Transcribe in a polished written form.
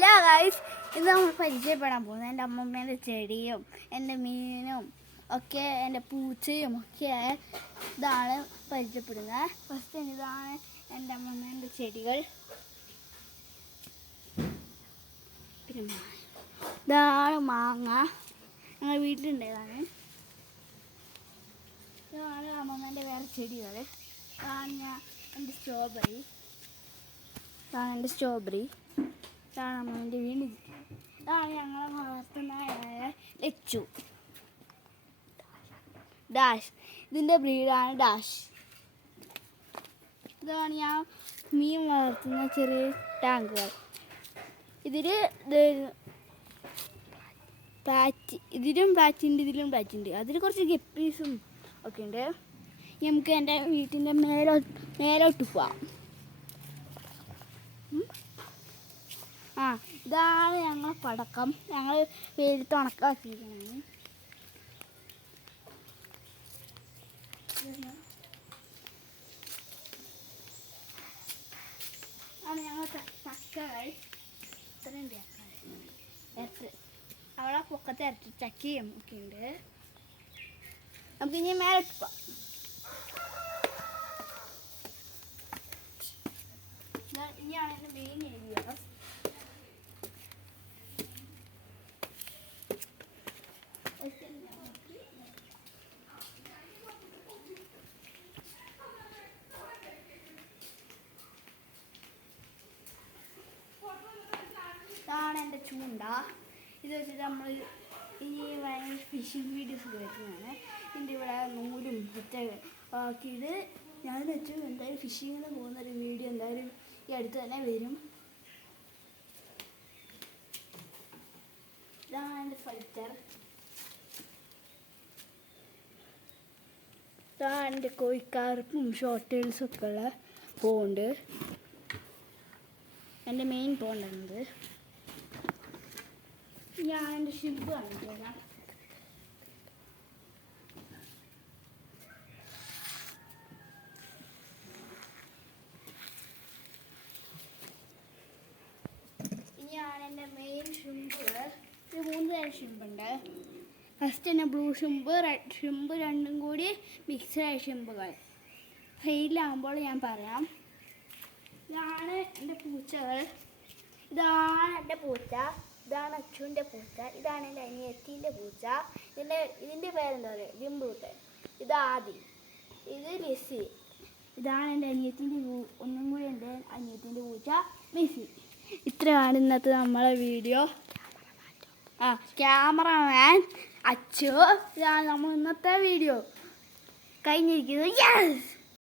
Hello guys, ഇത് നമ്മൾ പരിചയപ്പെടാൻ പോകുന്നത് എൻ്റെ അമ്മമ്മേൻ്റെ ചെടിയും എൻ്റെ മീനും ഒക്കെ എൻ്റെ പൂച്ചയും ഒക്കെ ഇതാണ് പരിചയപ്പെടുന്നത്. ഫസ്റ്റ് ഇതാണ് എൻ്റെ അമ്മമ്മേൻ്റെ ചെടികൾ. പിന്നെ ഇതാണ് മാങ്ങ, ഞങ്ങൾ വീട്ടിലുണ്ടേതാണ്. ഇതാണ് അമ്മമ്മേൻ്റെ വേറെ ചെടികൾ. ഇതാണ് എൻ്റെ സ്ട്രോബെറി, ഇതാണ് അമ്മേൻ്റെ വീട്. ഇതാണ് ഞങ്ങളെ വളർത്തുന്ന ലച്ചു ഡാഷ്, ഇതിൻ്റെ ബ്രീഡാണ് ഡാഷ്. ഇതാണ് ഞാൻ മീൻ വളർത്തുന്ന ചെറിയ ടാങ്കുകൾ. ഇതിലും പ്ലാറ്റുണ്ട്, ഇതിലും പ്ലാറ്റുണ്ട്. അതിൽ കുറച്ച് ഗപ്പീസും ഒക്കെ ഉണ്ട്. നമുക്ക് എൻ്റെ വീട്ടിൻ്റെ മേലോട്ട് പോവാം. ഇതാണ് ഞങ്ങൾ പടക്കം, ഞങ്ങൾ വെയിലത്ത് ഉണക്കാക്കിയിരിക്കുകയാണ്. ആണ് ഞങ്ങൾ ചക്കകൾ ഇത്രയുണ്ട്. അവിടെ പൊക്കത്ത് ഇരട്ടി ചക്കയും ഒക്കെ ഉണ്ട്. നമുക്ക് ഇനി മേലോട്ട് പോവാം. ഇനിയാണ് എൻ്റെ മെയിൻ ഏരിയ. ഇതാണ് എൻ്റെ ചൂണ്ട. ഇത് വെച്ചിട്ട് നമ്മൾ ഇനി ഭയങ്കര ഫിഷിംഗ് വീഡിയോസ് വരുന്നതാണ്. ഇതിൻ്റെ ഇവിടെ നൂലും ഒക്കെ ആക്കിയിട്ട് ഞാൻ വെച്ചു എന്തായാലും ഫിഷിങ്ങിന് പോകുന്നൊരു വീഡിയോ എന്തായാലും ഈ അടുത്ത് തന്നെ വരും. ഇതാണ് എൻ്റെ ഫൈറ്റർ. ഇതാണ് എൻ്റെ കോഴിക്കാർപ്പും ഷോർട്ട് ടൈൽസും ഒക്കെ ഉള്ള പോണ്ട്, എൻ്റെ മെയിൻ പോണ്ടാണത്. ഞാൻ എൻ്റെ ഷിപ്പ് കാണിക്കാം. ഇനിയാണ് എൻ്റെ മെയിൻ ഷിമ്പുകൾ. ഇത് 3 തരം ഷിമ്പുണ്ട്. ഫസ്റ്റ് തന്നെ ബ്ലൂ ഷിമ്പ്, റെഡ് ഷിമ്പ്, രണ്ടും കൂടി മിക്സഡായ ഷിമ്പുകൾ. ഫെയിലാകുമ്പോൾ ഞാൻ പറയാം. ഇതാണ് എൻ്റെ പൂച്ചകൾ. ഇതാണ് എൻ്റെ പൂച്ച, ഇതാണ് അച്ചുവിൻ്റെ പൂച്ച, ഇതാണ് എൻ്റെ അനിയത്തിൻ്റെ പൂച്ച. ഇതിൻ്റെ പേരെന്താ പറയുക, ജിംബ്രൂട്ടൻ. ഇത് ആദി, ഇത് ലിസി. ഇതാണ് എൻ്റെ അനിയത്തിൻ്റെ ഒന്നും കൂടി എൻ്റെ അനിയത്തിൻ്റെ പൂച്ച മിസി. ഇത്രയാണ് ഇന്നത്തെ നമ്മളെ വീഡിയോ. ക്യാമറമാൻ അച്ചു. ഇതാണ് നമ്മൾ ഇന്നത്തെ വീഡിയോ കഴിഞ്ഞിരിക്കുന്നത്. യെസ്.